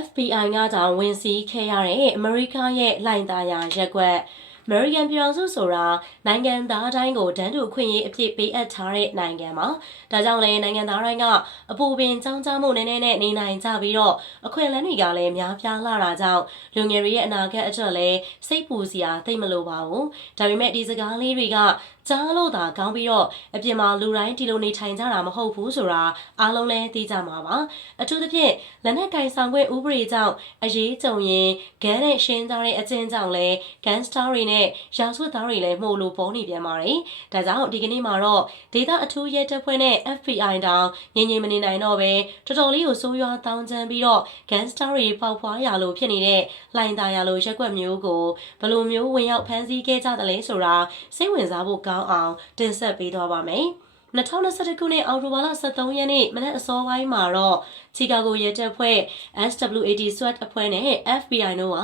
FBI ကတောင်ဝင်စီးခဲ့ရတဲ့အမေရိကရဲ့လိုင်သားယာရက်ကွက်အမေရိကန်ပြည်ထောင်စုဆိုတာနိုင်ငံသားတိုင်းကိုတန်းတူအခွင့်အရေးအပြည့်ပေးအပ်ထားတဲ့နိုင်ငံမှာဒါကြောင့်လည်းနိုင်ငံသားတိုင်းကအပူပင်ចောင်းချမှုနည်းနည်းနဲ့နေနိုင်ကြပြီးတော့အခွင့်အလမ်းတွေကလည်းများပြားလာတာကြောင့်လူငယ်တွေရဲ့အနာဂတ်အတွက်လည်းစိတ်ပူစရာသိပ်မလိုပါဘူးဒါပေမဲ့ဒီစကားလေးတွေကကြားလို့သာကောင်းပြီးတော့အပြင်မှာလူတိုင်းဒီလိုနေထိုင်ကြတာမဟုတ်ဘူးဆိုတာအားလုံးလည်းသိကြမှာပါအထူးသဖြင့်လက်နက်ကင်ဆောင်ခွင့်ဥပဒေကြောင့်အရေးကြုံရင်ဂန်းနဲ့ရှင်းကြတဲ့အကျဉ်းကြောင့်လည်းဂန်စတာတွေနဲ့ရာဇဝတ်သားတွေလည်းမှုလို့ပေါ်နေပြန်ပါတယ်ဒါကြောင့်ဒီကနေ့မှာတော့ဒေတာအထူးရဲတပ်ဖွဲ့နဲ့ FBI တောင်ငြိမ်ငြိမ်မနေနိုင်တော့ပဲတော်တော်လေးကိုစိုးရွားတောင်းချမ်းပြီးတော့ဂန်စတာတွေပေါက်ဖွားရလို့ဖြစ်နေတဲ့လိုင်သားရလို့ရက်ွက်မျိုးကိုဘယ်လိုမျိုးဝင်ရောက်ဖမ်းဆီးခဲ့ကြတယ်လဲဆိုတာစိတ်ဝင်စားဖို့ကောင်းအောင်တင်ဆက်ပေးသွားပါမယ်။2021ခုနှစ်အောက်တိုဘာလ23ရက်နေ့မနက်အစောပိုင်းမှာတော့ ချီကာဂိုရဲတပ်ဖွဲ့ SWAT SWAT အဖွဲ့နဲ့ FBI တို့က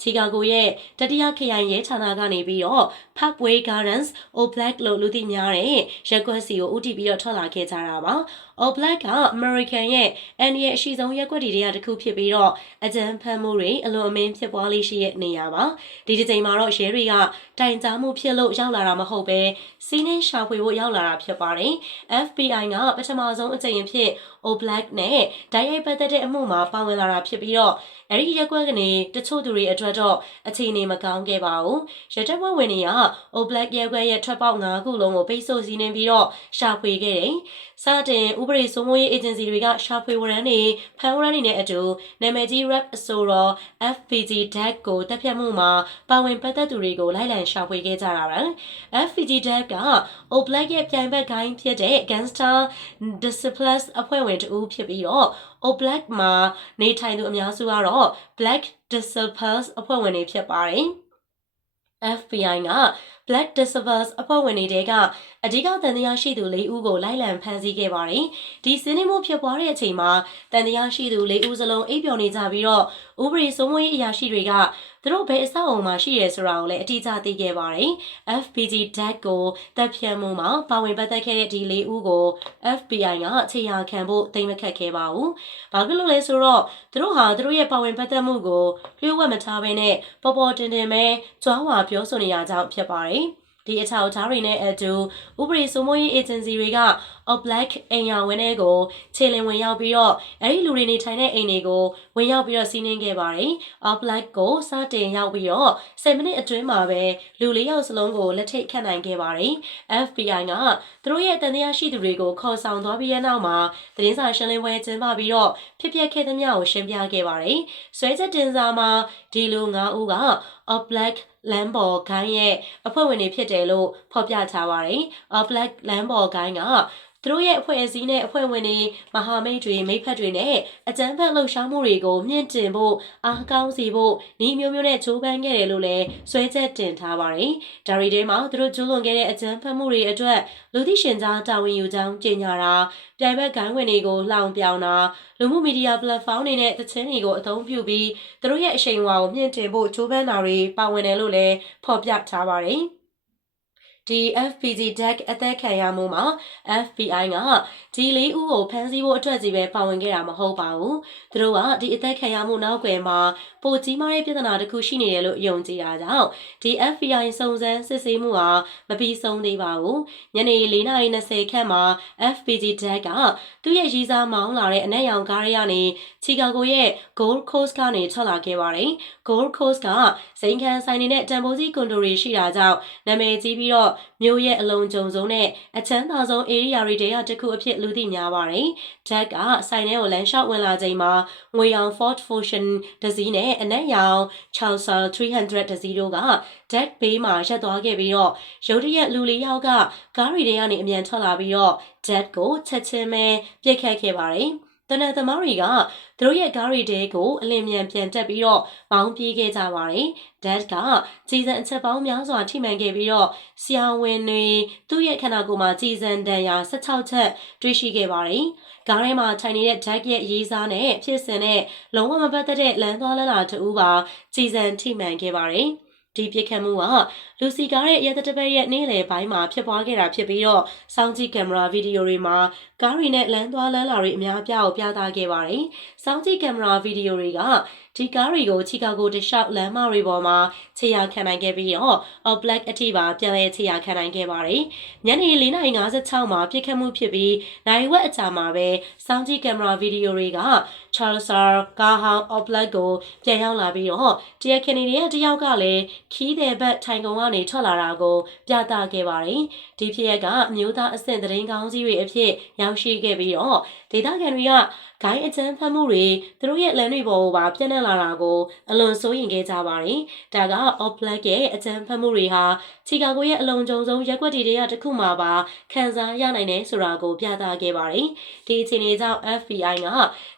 ချီကာဂိုရဲ့တတိယခရိုင်ရဲဌာနကနေပြီးတော့ Parkway Gardens All Black လို့လူသိများတဲ့ရက်ကွက်စီကိုဦးတည်ပြီးတော့ထွက်လာခဲ့ကြတာပါ။ All Black က American ရဲ့အန်ဒီရဲ့အရှိဆုံးရက်ကွက်တွေတွေကတစ်ခုဖြစ်ပြီးတော့အကြမ်းဖက်မှုတွေအလွန်အမင်းဖြစ်ပွားလေးရှိတဲ့နေရာပါ။ဒီဒီချိန်မှာတော့ရဲတွေကတိုင်ကြားမှုဖြစ်လို့ရောက်လာတာမဟုတ်ပဲစီးနှင်းရှာဖွေဖို့ရောက်လာတာဖြစ်ပါတယ်။ FBI ကပထမဆုံးအကြိမ်အဖြစ် All Black နဲ့တိုက်ရိုက်ပတ်သက်တဲ့အမှုမှာပါဝင်လာတာဖြစ်ပြီးတော့ အဲ့ဒီရက်ကွက်ကနေတချို့သူတွေအတွက်တော့အခြေအနေမကောင်းခဲ့ပါဘူး။ရတက်ဘဝင်တွေက All Black ရက်ကွက်ရဲ့ထွက်ပေါက်၅ခုလုံးကိုပိတ်ဆို့စီးနှင်းပြီးတော့ရှာဖွေခဲ့တယ်။စတင်ဥပဒေစိုးမိုးရေးအေဂျင်စီတွေကရှာဖွေဝရမ်းတွေဖမ်းဝရမ်းတွေနဲ့အတူနာမည်ကြီး rap အဆိုတော် FPG DAG ကိုတပ်ဖြတ်မှုမှာပါဝင်ပတ်သက်သူတွေကိုလိုက်လံရှာဖွေခဲ့ကြတာပါ။ FPG DAG က All Black ရဲ့ပြိုင်ဘက်ဂိုင်းဖြစ်တဲ့ Gangster Disciples အဖွဲ့ဝင်တဦးဖြစ်ပြီးတော့ All Black မှာနေထိုင်သူအများစုကတော့ Black Disciples အဖွဲ့ဝင်တွေဖြစ်ပါတယ်။ FBI က Black Disciples အဖွဲ့ဝင်တွေကအဓိကတန်တရားရှိသူ၄ဦးကိုလိုက်လံဖမ်းဆီးခဲ့ပါတယ်။ဒီစင်းနှမှုဖြစ်ပွားတဲ့အချိန်မှာတန်တရားရှိသူ၄ဦးစလုံးအိပ်ပျော်နေကြပြီးတော့ဥပဒေစိုးမိုးရေးအရာရှိတွေက သူတို့ဘယ်အဆောက်အအုံမှာရှိရဲဆိုတာကိုလည်းအတိအကျသိခဲ့ပါတယ်။ FPG DAG ကိုတပ်ဖြတ်မှုမှာပါဝင်ပတ်သက်ခဲ့တဲ့ဒီ၄ဦးကို FBI ကခြေရာခံဖို့တိမ်မခတ်ခဲ့ပါဘူး။ဘာဖြစ်လို့လဲဆိုတော့သူတို့ဟာသူတို့ရဲ့ပါဝင်ပတ်သက်မှုကိုလျှို့ဝှက်မထားဘဲနဲ့ပေါ်ပေါ်တင်တင်ပဲကြွားဝါပြောဆိုနေရကြောင်းဖြစ်ပါတယ်။ဒီအထောက်အထားတွေနဲ့အတူဥပဒေစိုးမိုးရေးအေဂျင်စီတွေက All Black အိမ်ယာဝင်းတွေကိုခြေလင်ဝင်ရောက်ပြီးတော့အဲ့ဒီလူတွေနေထိုင်တဲ့အိမ်တွေကိုဝင်ရောက်ပြီးတော့စီးနင်းခဲ့ပါတယ်။ All Black ကိုစတင်ရောက်ပြီးတော့10မိနစ်အတွင်းမှာပဲလူလေးယောက်စလုံးကိုလက်ထိတ်ခတ်နိုင်ခဲ့ပါတယ်။ FBI ကသူတို့ရဲ့တန်တရားရှိသူတွေကိုခေါ်ဆောင်သွားပြီးတဲ့နောက်မှာသတင်းစာရှင်းလင်းပွဲကျင်းပပြီးတော့ဖြစ်ပျက်ခဲ့သမျှကိုရှင်းပြခဲ့ပါတယ်။ဆွဲချက်တင်စာမှာဒီလူ၅ဦးက All Black လမ်းပေါ်ဂိုင်းရဲ့အဖွဲ့ဝင်တွေဖြစ်တယ်လို့ဖော်ပြထားပါတယ်။ All Black လမ်းပေါ်ဂိုင်းက သူတို့ရဲ့အဖွဲ့အစည်းနဲ့အဖွဲ့ဝင်တွေမဟာမိတ်တွေမိဖက်တွေနဲ့အကြမ်းဖက်လှုပ်ရှားမှုတွေကိုမြင့်တင်ဖို့အားကောင်းစေဖို့ဤမျိုးမျိုးနဲ့ကြိုးပမ်းခဲ့တယ်လို့လည်းဆွဲချက်တင်ထားပါတယ်။ဒါရီတဲမှာသူတို့ကျူးလွန်ခဲ့တဲ့အကြမ်းဖက်မှုတွေအတွက်လူသိရှင်ကြားတာဝန်ယူကြောင်းကြေညာတာပြိုင်ဘက်ဂိုင်းဝင်တွေကိုလှောင်ပြောင်တာလူမှုမီဒီယာပလက်ဖောင်းတွေနဲ့တခြင်းတွေကိုအသုံးပြုပြီးသူတို့ရဲ့အရှိန်အဝါကိုမြင့်တင်ဖို့ကြိုးပမ်းတာတွေပါဝင်တယ်လို့လည်းဖော်ပြထားပါတယ်။ ဒီ FPG DAC အသက်ခံရမှုမှာ FBI ကဒီလေးဦးကိုဖမ်းဆီးဖို့အတွက်ကြီးပဲပါဝင်ခဲ့တာမဟုတ်ပါဘူး။သူတို့ကဒီအသက်ခံရမှုနောက်ွယ်မှာ ပိုကြီးမားတဲ့ပြဿနာတစ်ခုရှိနေတယ်လို့ယုံကြည်တာကြောင့်ဒီ FBI စုံစမ်းစစ်ဆေးမှုဟာမပြီးဆုံးသေးပါဘူး။ညနေ4:20ခန့်မှာ FPG DAC ကသူ့ရဲ့ရီစာမောင်းလာတဲ့အနက်ရောင်ကားရကနေချီကာဂိုရဲ့ Gold Coast ကနေထွက်လာခဲ့ပါတယ်။ Gold Coast ကစိန်ခံဆိုင်နေတဲ့တန်ဖိုးကြီးကွန်ဒိုရီရှိတာကြောင့်နာမည်ကြီးပြီးတော့မြို့ရဲ့အလုံးကြုံဆုံးနဲ့အချမ်းသာဆုံး area တွေထဲကတစ်ခုအဖြစ်လူသိများပါတယ်။ Jack ကဆိုင်ထဲကိုလမ်းလျှောက်ဝင်လာချိန်မှာငွေရောင် Ford Fusion တစည်းနဲ့အနက်ရောင် Chaucer 300တစည်းတို့က Jack ဘေးမှာရပ်သွားခဲ့ပြီးတော့ရုတ်တရက်လူလေးယောက်ကကားရီတွေကနေအမြန်ထွက်လာပြီးတော့ Jack ကိုချက်ချင်းပဲပြစ်ခတ်ခဲ့ပါတယ်။ တနက်သမားတွေကသူတို့ရဲ့ကားရီတဲကိုအလင်းမြန်ပြန်တက်ပြီးတော့မောင်းပြေးခဲ့ကြပါတယ်။ Dad ကကြည်စံအချက်ပေါင်းများစွာထိမှန်ခဲ့ပြီးတော့ဆရာဝန်တွေသူ့ရဲ့ခန္ဓာကိုယ်မှာကြည်စံတန်ရာ16ချက်တွေ့ရှိခဲ့ပါတယ်။ကားထဲမှာထိုင်နေတဲ့ Jack ရဲ့ရေးစားနဲ့ဖြစ်စဉ်နဲ့လုံးဝမပတ်သက်တဲ့လမ်းသွားလမ်းလာတူပါကြည်စံထိမှန်ခဲ့ပါတယ်။ ဒီပြစ်ခတ်မှုကလူစီကားရဲ့ရဲတတပတ်ရဲ့နေ့လယ်ပိုင်းမှာဖြစ်ပွားခဲ့တာဖြစ်ပြီးတော့စောင့်ကြည့်ကင်မရာဗီဒီယိုတွေမှာကားတွေနဲ့လမ်းသွားလမ်းလာတွေအများအပြားကိုပြသခဲ့ပါတယ်။စောင့်ကြည့်ကင်မရာဗီဒီယိုတွေကဒီကားတွေကိုချီကာဂိုတလျှောက်လမ်းမတွေပေါ်မှာခြေရာခံနိုင်ခဲ့ပြီးတော့ All Black အထိပါပြန်လည်ခြေရာခံနိုင်ခဲ့ပါတယ်။ညနေ4:56မှာပြစ်ခတ်မှုဖြစ်ပြီးနိုင်ဝက်အကြာမှာပဲစောင့်ကြည့်ကင်မရာဗီဒီယိုတွေက Charles R ကားဟောင်း All Black ကိုပြန်ရောက်လာပြီးတော့တရက်ခဏီရဲ့တယောက်ကလည်းခီးတဲ့ဘက်ထိုင်ကုန်ကနေထွက်လာတာကိုပြသခဲ့ပါတယ်။ဒီဖြစ်ရပ်ကအမျိုးသားအဆင့်သတင်းကောင်းကြီးတွေအဖြစ်ရောက်ရှိခဲ့ပြီးတော့ဒေသခံတွေကဂိုင်းအကျန်းဖတ်မှုတွေသူတို့ရဲ့လမ်းတွေပေါ်ကိုပါပြန့်နှံ့လာတာကိုအလွန်စိုးရိမ်ခဲ့ကြပါတယ်။ဒါက All Black ရဲ့အကျန်းဖတ်မှုတွေဟာချီကာဂိုရဲ့အလုံးကြုံဆုံးရက်ွက်တီတွေကတစ်ခုမှပါခံစားရနိုင်တယ်ဆိုတာကိုပြသခဲ့ပါတယ်။ဒီအခြေအနေကြောင့် FBI က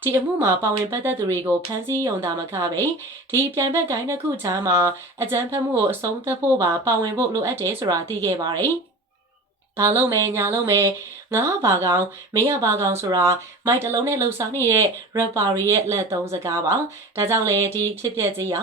ဒီအမှုမှာပါဝင်ပတ်သက်သူတွေကိုဖမ်းဆီးရုံသာမကပဲဒီပြိုင်ဘက်ဂိုင်းတစ်ခုကြားမှာအကျန်းဖတ်မှုကိုအဆုံးသတ်ဖို့ပါပါဝင်ဖို့လိုအပ်တယ်ဆိုတာသိခဲ့ပါတယ်။ ဘာလုံးမဲညာလုံးမဲငါဘာကောင်မင်းရဘာကောင်ဆိုတာမိုက်တလုံးနဲ့လှုပ်ရှားနေတဲ့ rapper ရဲ့လက်သုံးစကားပါဒါကြောင့်လေဒီဖြစ်ပျက်ကြီးက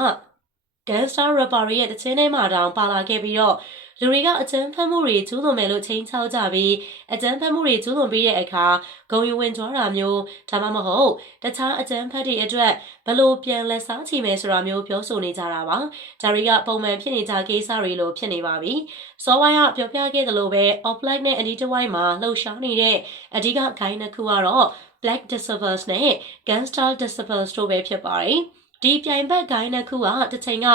gangster rapper ရဲ့တခြင်းထဲမှာတောင်ပါလာခဲ့ပြီးတော့ လူတွေကအကျန်းဖတ်မှုတွေကျူးလွန်မယ်လို့ချိန်ချောက်ကြပြီးအကျန်းဖတ်မှုတွေကျူးလွန်ပြီးတဲ့အခါဂုံယူဝင်ကြွားတာမျိုးဒါမှမဟုတ်တခြားအကျန်းဖတ်တွေအတွက်ဘလို့ပြန်လက်စားချီမယ်ဆိုတာမျိုးပြောဆိုနေကြတာပါဒါတွေကပုံမှန်ဖြစ်နေကြကိစ္စတွေလို့ဖြစ်နေပါပြီစောဝိုင်းကပြောပြခဲ့သလိုပဲ offline နဲ့အနီးတစ်ဝိုင်းမှာလှုပ်ရှားနေတဲ့အဓိကဂိုင်းတစ်ခုကတော့ Black Disciples နဲ့ Gangster Disciples တို့ပဲဖြစ်ပါတယ် ဒီပြိုင်ဘက်ဂိုင်းတစ်ခုကတစ်ချိန်က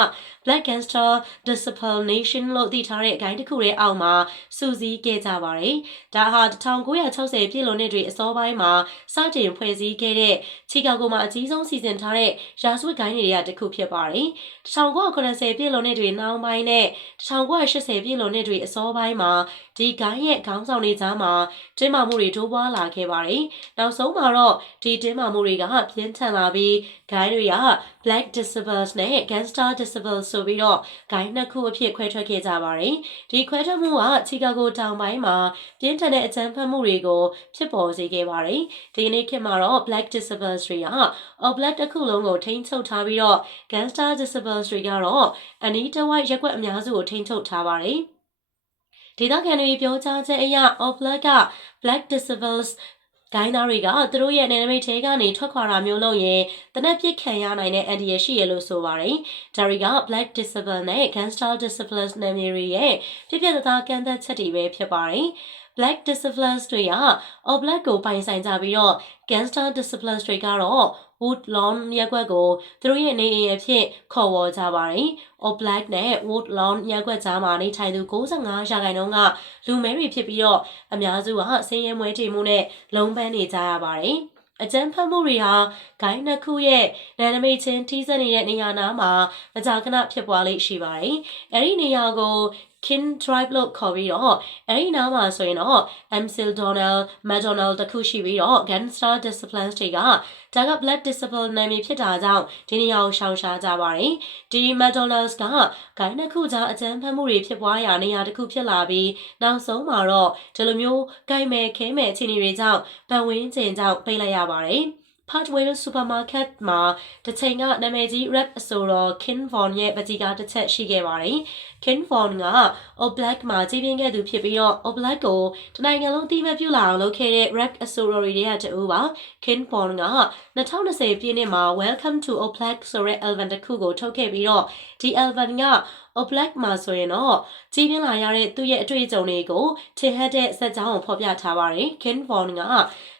Black Gangster Disciplination လို့သိထားတဲ့ဂိုင်းတစ်ခုရဲ့အောက်မှာစူးစီးခဲ့ကြပါတယ်။ဒါဟာ1960ပြည့်လွန်နှစ်တွေအစောပိုင်းမှာစတင်ဖွဲ့စည်းခဲ့တဲ့ချီကာဂိုမှာအကြီးဆုံးစီစဉ်ထားတဲ့ရာဇဝတ်ဂိုင်းတွေကတစ်ခုဖြစ်ပါတယ်။1990ပြည့်လွန်နှစ်တွေနောက်ပိုင်းနဲ့1980ပြည့်လွန်နှစ်တွေအစောပိုင်းမှာ ဒီဂိုင်းရဲ့ခေါင်းဆောင်တွေကြားမှာတင်းမာမှုတွေတိုးပွားလာခဲ့ပါတယ်။နောက်ဆုံးမှာတော့ဒီတင်းမာမှုတွေကပြင်းထန်လာပြီးဂိုင်းတွေက Black Disciples နဲ့ Gangster Disciples ဆိုပြီးတော့ဂိုင်းနှစ်ခုအဖြစ်ခွဲထွက်ခဲ့ကြပါတယ်။ဒီခွဲထွက်မှုကချီကာဂိုတောင်ပိုင်းမှာပြင်းထန်တဲ့အကြမ်းဖက်မှုတွေကိုဖြစ်ပေါ်စေခဲ့ပါတယ်။ဒီနေ့ခေတ်မှာတော့ Black Disciples တွေက All Black တစ်ခုလုံးကိုထိန်းချုပ်ထားပြီးတော့ Gangster Disciples တွေကတော့အနီးတစ်ဝိုက်ရက်ွက်အများစုကိုထိန်းချုပ်ထားပါတယ်။ ဒေသခံတွေပြောကြားချက်အရ All Black က Black Disciples ဒိုင်းသားတွေကသူတို့ရဲ့နယ်နိမိတ်ထဲကနေထွက်ခွာတာမျိုးလုပ်ရင်တနက်ပစ်ခံရနိုင်တဲ့အန်ဒီရရှိရလို့ဆိုပါတယ်။ဒါတွေက Black Discipline နဲ့ Gangster Discipline နယ်မြေတွေရဲ့ပြပြသားကန့်သက်ချက်တွေပဲဖြစ်ပါတယ်။ Black Disciplines တွေက All Black ကိုပိုင်ဆိုင်ကြပြီးတော့ Gangster Disciplines တွေကတော့ Woodlawn ရက်ကွက်ကိုသူတို့ရဲ့နေအိမ်အဖြစ်ခေါ်ဝေါ်ကြပါတယ်။ All Black နဲ့ Woodlawn ရက်ကွက်ကြားမှာနေထိုင်သူ65ရာခိုင်နှုန်းကလူမဲတွေဖြစ်ပြီးတော့အများစုကဆင်းရဲမွဲတေမှုနဲ့လုံးပန်းနေကြရပါတယ်။အကြမ်းဖက်မှုတွေဟာဂိုင်းနှစ်ခုရဲ့နယ်နိမိတ်ချင်းထိစပ်နေတဲ့နေရာနားမှာမကြာခဏဖြစ်ပွားလိမ့်ရှိပါတယ်။အဲဒီနေရာကို Kin Drive လို့ခေါ်ပြီးတော့အဲဒီနားမှာဆိုရင်တော့ MCL Donald McDonald တခုရှိပြီးတော့ Gangster Disciplines တွေကဒါက Black Discipline နာမည်ဖြစ်တာကြောင့်ဒီနေရာကိုရှောင်ရှားကြပါတယ်။ဒီ McDonald's ကဂိုင်းတစ်ခုကြားအကြမ်းဖက်မှုတွေဖြစ်ပွားရာနေရာတစ်ခုဖြစ်လာပြီးနောက်ဆုံးမှာတော့ဒီလိုမျိုးဂိုင်းမဲ့ခဲမဲ့အခြေအနေတွေကြောင့်ပတ်ဝန်းကျင်ကြောင့်ပိတ်လိုက်ရပါတယ်။ Parkway Supermarket မှာတစ်ချိန်ကနာမည်ကြီး rap အဆိုတော် Kin Von ရဲ့ပကြီးကားတစ်ချက်ရှိခဲ့ပါတယ်။ Kin Von က All Black မှာကြီးပြင်းခဲ့သူဖြစ်ပြီးတော့ All Black ကိုတနိုင်ငံလုံးသိမဲ့ပြုလာအောင်လုပ်ခဲ့တဲ့ rap အဆိုတော်တွေရဲ့တအူးပါ Kin Von က2020ပြည့်နှစ်မှာ Welcome to All Black ဆိုတဲ့ album တစ်ခုကိုထုတ်ခဲ့ပြီးတော့ဒီ album က All Black မှာဆိုရင်တော့ကြီးပြင်းလာရတဲ့သူ့ရဲ့အတွေ့အကြုံတွေကိုထင်ဟပ်တဲ့စက်ကြောင်းကိုဖော်ပြထားပါတယ်။ Ken Von က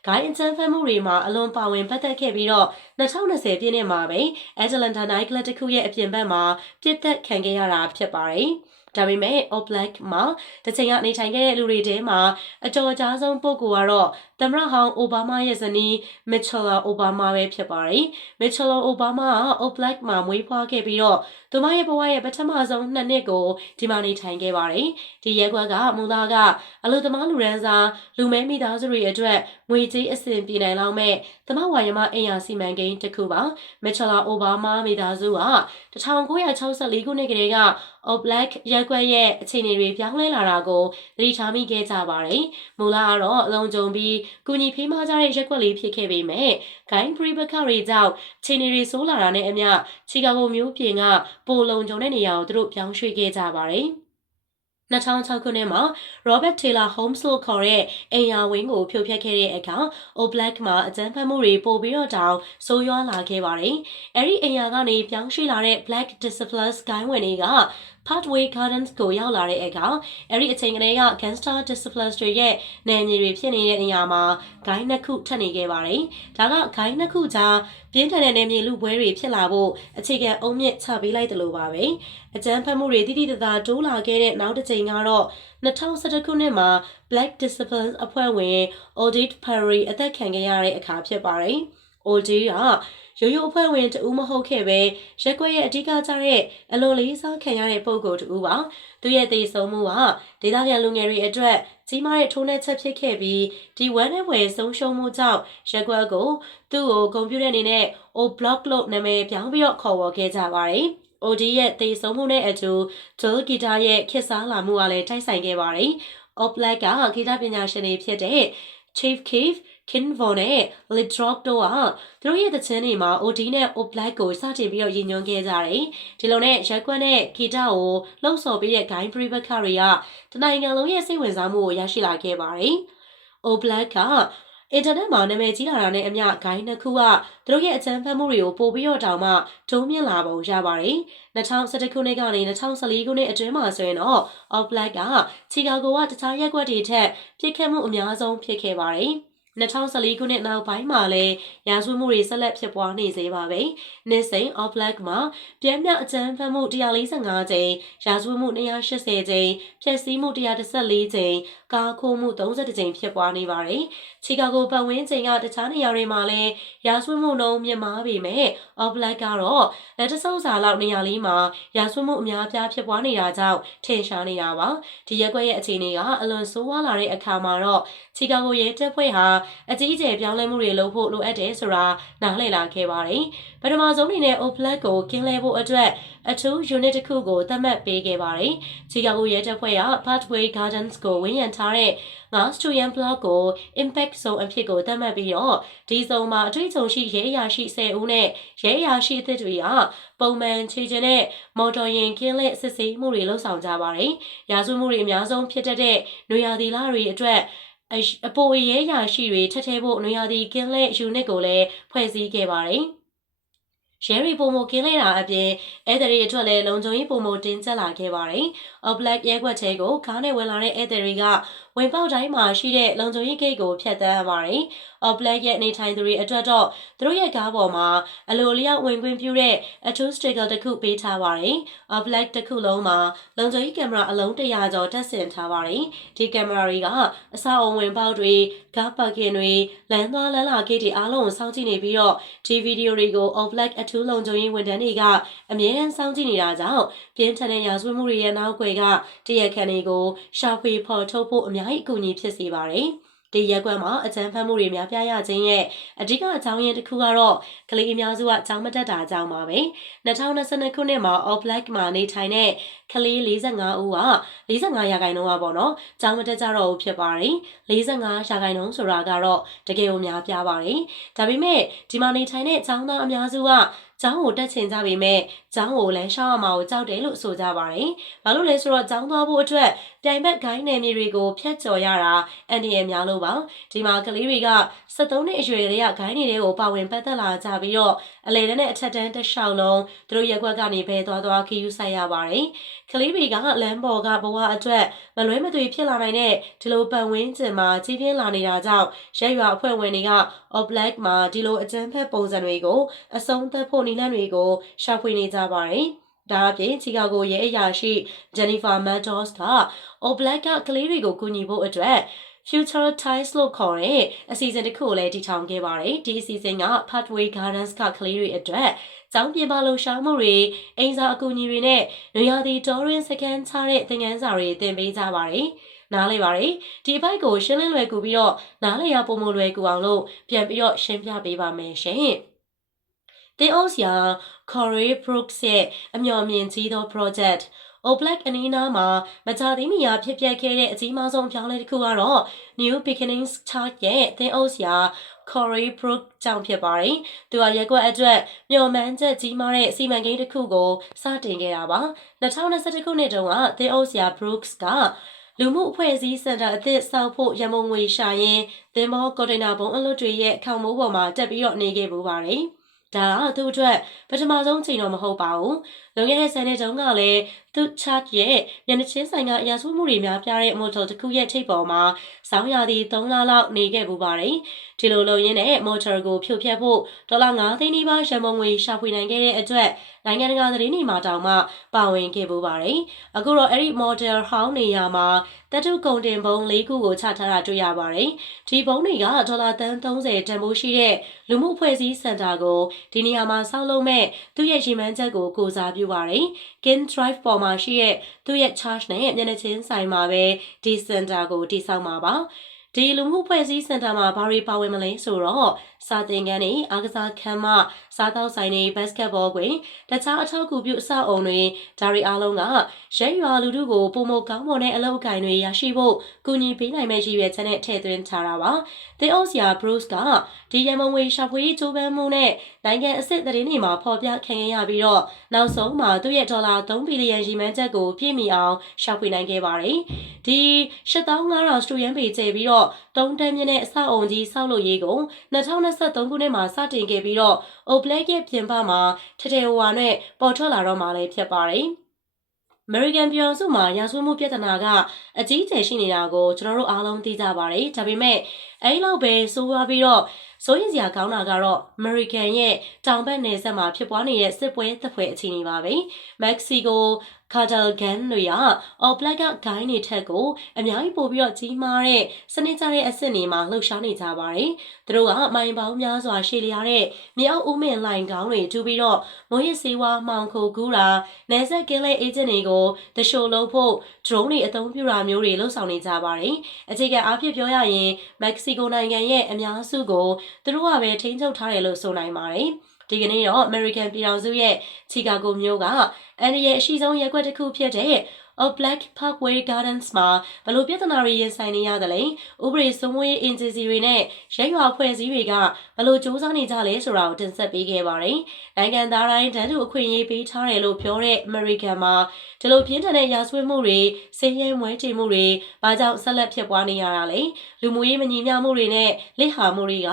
ဂိုင်းအချမ်းဖတ်မှုတွေမှာအလွန်ပါဝင်ပတ်သက်ခဲ့ပြီးတော့2020ပြည့်နှစ်မှာပဲ Atlanta Night Club တစ်ခုရဲ့အပြင်ဘက်မှာပြစ်သက်ခံခဲ့ရတာဖြစ်ပါတယ်။ဒါပေမဲ့ All Black မှာတစ်ချိန်ကနေထိုင်ခဲ့တဲ့လူတွေထဲမှာအကျော်ကြားဆုံးပုဂ္ဂိုလ်ကတော့ သမ္မတဟောင်းအိုဘားမားရဲ့ဇနီး Michelle Obama ပဲဖြစ်ပါတယ်။ Michelle Obama က All Black မှာမွေးဖွားခဲ့ပြီးတော့သူမရဲ့ဘဝရဲ့ပထမဆုံးနှစ်နှစ်ကိုဒီမှာနေထိုင်ခဲ့ပါတယ်။ဒီရဲခွက်ကမူသားကအလို့သမားလူရန်စာလူမဲမိသားစုတွေအတွက်ငွေကြေးအဆင်ပြေနိုင်လောက်မဲ့သမဝါယမအင်ယာစီမံကိန်းတစ်ခုပါ။ Michelle Obama မိသားစုက1964ခုနှစ်ကလေးက All Black ရက်ကွက်ရဲ့အခြေအနေတွေပြောင်းလဲလာတာကိုသတိထားမိခဲ့ကြပါတယ်။မူလကတော့အလုံးကြုံပြီးကုညီဖေးမကြတဲ့ရက်ွက်လေးဖြစ်ခဲ့ပေမဲ့ဂိုင်းပရိဘခတွေကြောင့်ခြေနေတွေဆိုးလာတာနဲ့အမျှချီကာဂိုမြို့ပြင်ကပိုလုံခြုံတဲ့နေရာကိုသူတို့ပြောင်းရွှေ့ခဲ့ကြပါတယ်။2006ခုနှစ်မှာ Robert Taylor Holmes လို့ခေါ်တဲ့အိမ်ယာဝင်းကိုဖြိုဖျက်ခဲ့တဲ့အခါ O'Black မှာအကြမ်းဖက်မှုတွေပိုပြီးတော့တောင်ဆိုးရွားလာခဲ့ပါတယ်။အဲဒီအိမ်ယာကနေပြောင်းရွှေ့လာတဲ့ Black Disciples ဂိုင်းဝင်တွေက Pathway Gardens ကိုရောက်လာတဲ့အခါအဲဒီအချိန်ကလေးက Gangster Disciples တွေရဲ့နယ်မြေတွေဖြစ်နေတဲ့နေရာမှာဂိုင်းနှစ်ခုထပ်နေခဲ့ပါတယ်။ဒါကဂိုင်းနှစ်ခုကြားပြင်းထန်တဲ့နယ်မြေလူပွဲတွေဖြစ်လာဖို့အခြေခံအုံမြင့်ချပေးလိုက်တယ်လို့ပါပဲ။အကြမ်းဖက်မှုတွေတိတိတသားတိုးလာခဲ့တဲ့နောက်တစ်ချိန်ကတော့2011ခုနှစ်မှာ Black Disciples အဖွဲ့ဝင် Audit Perry အသက်ခံခဲ့ရတဲ့အခါဖြစ်ပါတယ်။ Audit က ရိုးရိုးအဖွဲ့ဝင်တဦးမဟုတ်ခဲ့ပဲရက်ွက်ရဲ့အဓိကကျတဲ့အလိုလေးစားခံရတဲ့ပုံကိုတူပါသူရဲ့တည်ဆုံမှုကဒေသခံလူငယ်တွေအတွက်ကြီးမားတဲ့ထိုးနှက်ချက်ဖြစ်ခဲ့ပြီးဒီဝမ်းနဲ့ဝယ်ဆုံးရှုံးမှုကြောင့်ရက်ွက်ကိုသူ့ကိုကွန်ပျူတာအနေနဲ့ O block လို့နာမည်ပြောင်းပြီးတော့ခေါ်ဝေါ်ခဲ့ကြပါတယ်။ OD ရဲ့တည်ဆုံမှုနဲ့အတူ Joel Guitar ရဲ့ခေတ်စားလာမှုကလည်းတိုက်ဆိုင်ခဲ့ပါတယ်။ Oblak ကဂီတပညာရှင်တွေဖြစ်တဲ့ Chief Keef Kin Von နဲ့ Lidrock တို့ကသူတို့ရဲ့သချင်းတွေမှာ OD နဲ့ Oblak ကိုစတင်ပြီးတော့ရည်ညွှန်းခဲ့ကြတယ်။ဒီလိုနဲ့ရက်ကွက်နဲ့ဂီတကိုလှုပ်ဆော်ပြီးတဲ့ Gain Private တွေကတနိုင်ငံလုံးရဲ့စိတ်ဝင်စားမှုကိုရရှိလာခဲ့ပါတယ်။ Oblak ကအင်တာနက်မှာနာမည်ကြီးလာတာနဲ့အမျှဂိုင်းနှစ်ခုကသူတို့ရဲ့အကြမ်းဖက်မှုတွေကိုပို့ပြီးတော့တောင်မှထုံးမြင့်လာပုံရပါတယ်။2011ခုနှစ်ကနေ2014ခုနှစ်အတွင်းမှာဆိုရင်တော့ All Black ကချီကာဂိုကတခြားရက်ကွက်တွေထက်ပြစ်ခတ်မှုအများဆုံးဖြစ်ခဲ့ပါတယ်။ 2014ခုနှစ်နောက်ပိုင်းမှာလည်းရာဇဝတ်မှုတွေဆက်လက်ဖြစ်ပွားနေသေးပါပဲ။နေ့စဉ် All Black မှာပြင်းပြအကြမ်းဖက်မှု145ကြိမ်၊ရာဇဝတ်မှု280ကြိမ်၊ဖျက်ဆီးမှု114ကြိမ်၊ကားခိုးမှု32ကြိမ်ဖြစ်ပွားနေပါတယ်။ချီကာဂိုပတ်ဝန်းကျင်ကတခြားနေရာတွေမှာလည်းရာဇဝတ်မှုနှုန်းမြင့်မားပေမဲ့ All Black ကတော့လက်တဆုပ်စာလောက်နေရာလေးမှာရာဇဝတ်မှုအများအပြားဖြစ်ပွားနေတာကြောင့်ထင်ရှားနေတာပါ။ဒီရက်ွက်ရဲ့အခြေအနေကအလွန်ဆိုးဝါးလာတဲ့အခါမှာတော့ချီကာဂိုရဲတပ်ဖွဲ့ဟာအကြီးအကျယ်ပြောင်းလဲမှုတွေလုပ်ဖို့လိုအပ်တယ်ဆိုတာနားလည်လာခဲ့ပါတယ်။ပထမဆုံးအနေနဲ့ Oplat ကိုကင်းလဲဖို့အတွက်အထူး unit တစ်ခုကိုသတ်မှတ်ပေးခဲ့ပါတယ်။ချီကာဂိုရဲတပ်ဖွဲ့က Pathway Gardens ကိုဝန်းရံထားတဲ့ငါ student block ကို impact zone အဖြစ်ကိုသတ်မှတ်ပြီးတော့ဒီဇုံမှာအထွေချုံရှိရဲအရာရှိ10ဦးနဲ့ရဲအရာရှိအသစ်တွေကပုံမှန်ခြေကျင်တဲ့မော်တော်ယာဉ်ကင်းလက်စစ်ဆေးမှုတွေလှုပ်ဆောင်ကြပါတယ်။ရာဇဝမှုတွေအများဆုံးဖြစ်တဲ့နွေရာသီလတွေအတွက် အပိုရဲရာရှိတွေထက်ထဲဖို့နွေရာသီကင်းလက်ယူနစ်ကိုလည်းဖွဲ့စည်းခဲ့ပါတယ်။ရဲရီပုံမကင်းလဲတာအပြင်ဧည့်သည်တွေအတွက်လည်းလုံခြုံရေးပုံမတင်ကျက်လာခဲ့ပါတယ်။ All Black ရဲခွက်ချဲကိုကားနဲ့ဝင်လာတဲ့ဧည့်သည်တွေကဝင်ပေါက်တိုင်းမှာရှိတဲ့လုံခြုံရေးဂိတ်ကိုဖျက်ဆီးရပါတယ်။ All Black ရဲ့နေထိုင်သူတွေအတွက်တော့သူတို့ရဲ့ကားပေါ်မှာအလိုလျောက်ဝင်ခွင့်ပြုတဲ့အထူး sticker တစ်ခုပေးထားပါတယ်။ All Black တစ်ခုလုံးမှာလုံခြုံရေးကင်မရာအလုံး100ကျော်တပ်ဆင်ထားပါတယ်။ဒီကင်မရာတွေကအဆောက်အုံဝင်ပေါက်တွေကားပါကင်တွေလမ်းသွားလမ်းလာဂိတ်တွေအားလုံးကိုစောင့်ကြည့်နေပြီးတော့ဒီဗီဒီယိုတွေကို All Black အထူးလုံခြုံရေးဝန်ထမ်းတွေကအမြဲတမ်းစောင့်ကြည့်နေတာကြောင့်ပြင်းထန်တဲ့ရာဇဝတ်မှုတွေရဲ့နောက်ွယ်ကတရခန်တွေကိုရှာဖွေဖော်ထုတ်ဖို့အများကြီးအကူအညီဖြစ်စေပါတယ်။ဒီရက်ကွက်မှာအကြမ်းဖက်မှုတွေများပြားရခြင်းရဲ့အဓိကအကြောင်းရင်းတစ်ခုကတော့ကလေးအများစုကကြောင်းမတက်တာကြောင့်ပါပဲ2022ခုနှစ်မှာ All Black မှာနေထိုင်တဲ့ ကလေး45ဦးက45ရာခိုင်နှုန်းကပေါ့နော်ကြောင်းမတက်ကြတော့ဘူးဖြစ်ပါတယ်45ရာခိုင်နှုန်းဆိုတာကတော့တကယ်ကိုများပြားပါတယ်ဒါပေမဲ့ဒီမှာနေထိုင်တဲ့ကျောင်းသားအများစုကကျောင်းကိုတက်ချင်ကြပေမဲ့ကျောင်းကိုလည်းရှောင်းရမှာကိုကြောက်တယ်လို့ဆိုကြပါတယ်။ဘာလို့လဲဆိုတော့ကျောင်းသွားဖို့အတွက်ပြိုင်ဘက်ဂိုင်းနယ်မြေတွေကိုဖျက်ကျော်ရတာအန်ဒီရဲ့များလို့ပါ။ဒီမှာကလေးတွေက73နှစ်အရွယ်တွေကဂိုင်းတွေကိုပါဝင်ပတ်သက်လာကြပြီးတော့အလေနဲ့အထက်တန်းတစ်လျှောက်လုံးသူတို့ရက်ွက်ကနေဘဲသွားသွားခီးယူဆိုင်ရပါတယ်။ကလေးတွေကလမ်းပေါ်ကဘဝအတွက်မလွဲမသွေဖြစ်လာနိုင်တဲ့ဒီလိုပတ်ဝန်းကျင်မှာကြီးပြင်းလာနေတာကြောင့်ရက်ရွာအဖွဲ့ဝင်တွေက All Black မှာဒီလိုအကြမ်းဖက်ပုံစံတွေကိုအဆုံးသတ်ဖို့နီလန်းတွေကိုရှာဖွေနေကြပါတယ်။ဒါအပြင်ချီကာဂိုရဲ့အရာရှိ Jennifer Matos က All Black ကကလေးတွေကိုကူညီဖို့အတွက် Future Ties လို့ခေါ်တဲ့အစီအစဉ်တစ်ခုကိုလည်းတည်ထောင်ခဲ့ပါတယ်။ဒီအစီအစဉ်က Pathway Gardens ကကလေးတွေအတွက်ကျောင်းပြင်ပလှူရှားမှုတွေအိမ်စာအကူအညီတွေနဲ့နေရာဒီတော်ရင်စကန်ချတဲ့သင်ခန်းစာတွေသင်ပေးကြပါတယ်။နားလေပါတယ်ဒီဘိုက်ကိုရှင်းလင်းလွယ်ကူပြီးတော့နားလေရပုံမလွယ်ကူအောင်လို့ပြန်ပြီးတော့ရှင်းပြပေးပါမယ်ရှင်။တင်အိုးစရာ Corey Brooks ရဲ့အမျှော်မြင်ကြီးသော project Oblak အနီးနားမှာမကြာသေးမီယာဖြစ်ပျက်ခဲ့တဲ့အကြီးမားဆုံးအပြောင်းအလဲတစ်ခုကတော့ New Beginnings Chart ရဲ့အသင်းအုပ်ဆရာ Corey Brook ကြောင့်ဖြစ်ပါတယ်။သူဟာရက်ကွက်အတွက်မျှော်မှန်းချက်ကြီးမားတဲ့စီမံကိန်းတစ်ခုကိုစတင်ခဲ့တာပါ။2021ခုနှစ်တုန်းကအသင်းအုပ်ဆရာ Brooks ကလူမှုအဖွဲ့အစည်းစင်တာအသစ်ဆောက်ဖို့ရမုံငွေရှာရင်းသင်္ဘောကွန်တိန်နာဘုံအလွတ်တွေရဲ့ခေါင်မိုးပေါ်မှာတက်ပြီးတော့နေခဲ့ပူပါတယ်။ဒါကသူ့အတွက်ပထမဆုံးချိန်တော့မဟုတ်ပါဘူး။လွန်ခဲ့တဲ့ဆယ်နှစ်တုန်းကလည်းသူ chart ရဲ့မျက်နှာချင်းဆိုင်ကအရာစုမှုတွေများပြားတဲ့ model တစ်ခုရဲ့ထိပ်ပေါ်မှာစောင်းရသည်3လလောက်နေခဲ့ပူပါတယ်။ဒီလိုလုပ်ရင်းနဲ့ motor ကိုဖြိုဖျက်ဖို့ဒေါ်လာ9သိန်းနီးပါးရန်ပုံငွေရှာဖွေနိုင်ခဲ့တဲ့အတွက်နိုင်ငံတကာသတင်းတွေမှာတောင်မှပါဝင်ခဲ့ပူပါတယ်။အခုတော့အဲ့ဒီ model ဟောင်းနေရာမှာတတုကုန်တင်ဘုံ၄ခုကိုချထားတာတွေ့ရပါတယ်။ဒီဘုံတွေကဒေါ်လာသန်း30တန်ဖိုးရှိတဲ့လူမှုဖွဲ့စည်းစင်တာကိုဒီနေရာမှာဆောက်လုပ်မဲ့သူ့ရဲ့ရည်မှန်းချက်ကိုကိုစားပြုပါတယ်။ Kin Drive ပေါ်မှာရှိတဲ့သူ့ရဲ့ charge နဲ့မျက်နှာချင်းဆိုင်မှာပဲဒီစင်တာကိုတည်ဆောက်မှာပါ။ဒီလူမှုဖွဲ့စည်းစင်တာမှာဘာတွေပါဝင်မလဲဆိုတော့ စာသင်ခန်းတွေအားကစားခန်းမစားသောက်ဆိုင်တွေဘတ်စကတ်ဘောကွင်းတခြားအထောက်အကူပြုအဆောက်အုံတွေဒါတွေအားလုံးကရဲရွာလူထုကိုပုံမကောင်းမွန်တဲ့အလုပ်အကိုင်တွေရရှိဖို့ကူညီပေးနိုင်မယ့်ရည်ရွယ်ချက်နဲ့ထည့်သွင်းထားတာပါ။သင်အုပ်ဆရာ Bruce ကဒီရမုံဝေရှာဖွေချိုးပမ်းမှုနဲ့နိုင်ငံအစ်စ်သတင်းတွေမှာဖော်ပြခံရပြီးတော့နောက်ဆုံးမှာသူ့ရဲ့ဒေါ်လာ3ဘီလီယံရည်မှန်းချက်ကိုပြည့်မီအောင်ရှာဖွေနိုင်ခဲ့ပါတယ်။ဒီ8500စတူယန်ပေကျပြီးတော့တုံးတန်းမြင့်တဲ့အဆောက်အုံကြီးဆောက်လုပ်ရေးကို2023ခုနှစ်မှာစတင်ခဲ့ပြီးတော့ Oblak ရဲ့ပြင်ပမှာထထဝါနဲ့ပေါ်ထွက်လာတော့မှလည်းဖြစ်ပါတယ်။ American ပြည်အောင်စုမှာရာဇဝတ်မှုပြဿနာကအကြီးအကျယ်ရှိနေတာကိုကျွန်တော်တို့အားလုံးသိကြပါတယ်။ဒါပေမဲ့အဲဒီလောက်ပဲဆိုးရွားပြီးတော့စိုးရင်စရာကောင်းတာကတော့ American ရဲ့တောင်ဘက်နယ်စပ်မှာဖြစ်ပွားနေတဲ့စစ်ပွဲတပ်ဖွဲ့အခြေအနေပါပဲ။ Mexico ကာတယ်ဂန်တွေက All Black ကဂိုင်းတွေထက်ကိုအများကြီးပိုပြီးတော့ကြီးမားတဲ့စနစ်ကျတဲ့အဆင့်တွေမှာလှုပ်ရှားနေကြပါတယ်။သူတို့ကမိုင်ပေါင်းများစွာရှည်လျားတဲ့မြေအောက်ဦးမင်လိုင်ကောင်းတွေတူပြီးတော့မိုးရစ်စေးဝါမှောင်ခိုကူးတာနယ်စပ်ကင်းလဲအေဂျင့်တွေကိုတရှိုလုံးဖို့ drone တွေအသုံးပြုတာမျိုးတွေလှုပ်ဆောင်နေကြပါတယ်။အခြေခံအားဖြင့်ပြောရရင်မက္ကဆီကိုနိုင်ငံရဲ့အများစုကိုသူတို့ကပဲထိန်းချုပ်ထားတယ်လို့ဆိုနိုင်ပါတယ်။ ဒီကနေ့တော့ American ပြည်ထောင်စုရဲ့ Chicago မြို့ကအန်ဒီရဲ့အရှိဆုံးရက်ွက်တစ်ခုဖြစ်တဲ့ A Black Parkway Gardens မှာဘလို့ပြဿနာတွေရင်ဆိုင်နေရတယ်လဲဥပဒေစိုးမိုးရေးအင်ဂျင်စီတွေနဲ့ရဲရွာဖွဲ့စည်းတွေကဘလို့စ조사နေကြလဲဆိုတာကိုတင်ဆက်ပေးခဲ့ပါတယ်။နိုင်ငံသားတိုင်းတန်းတူအခွင့်အရေးပေးထားတယ်လို့ပြောတဲ့ American မှာဒီလိုပြင်းထန်တဲ့ရာဇဝတ်မှုတွေဆင်းရဲမွဲတေမှုတွေဘာကြောင့်ဆက်လက်ဖြစ်ပွားနေရတာလဲလူမှုရေးမညီမျှမှုတွေနဲ့လိဟာမှုတွေက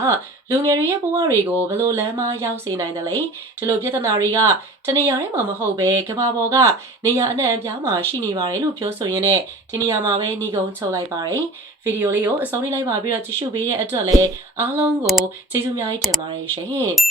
လူငယ်တွေရဲ့ဘဝတွေကိုဘလို့လမ်းမရောက်စေနိုင်တယ်လဲဒီလိုပြဿနာတွေက တနေရာထဲမှာမဟုတ်ပဲကဘာပေါ်ကနေရာအနှံ့အပြားမှာရှိနေပါတယ်လို့ပြောဆိုရင်းနဲ့ဒီနေရာမှာပဲညီကုန်းချုပ်လိုက်ပါတယ်ဗီဒီယိုလေးကိုအဆုံးလေးလိုက်ပါပြီးတော့ကြည့်ရှုပေးတဲ့အတွက်လည်းအားလုံးကိုကျေးဇူးများကြီးတင်ပါတယ်ရှင်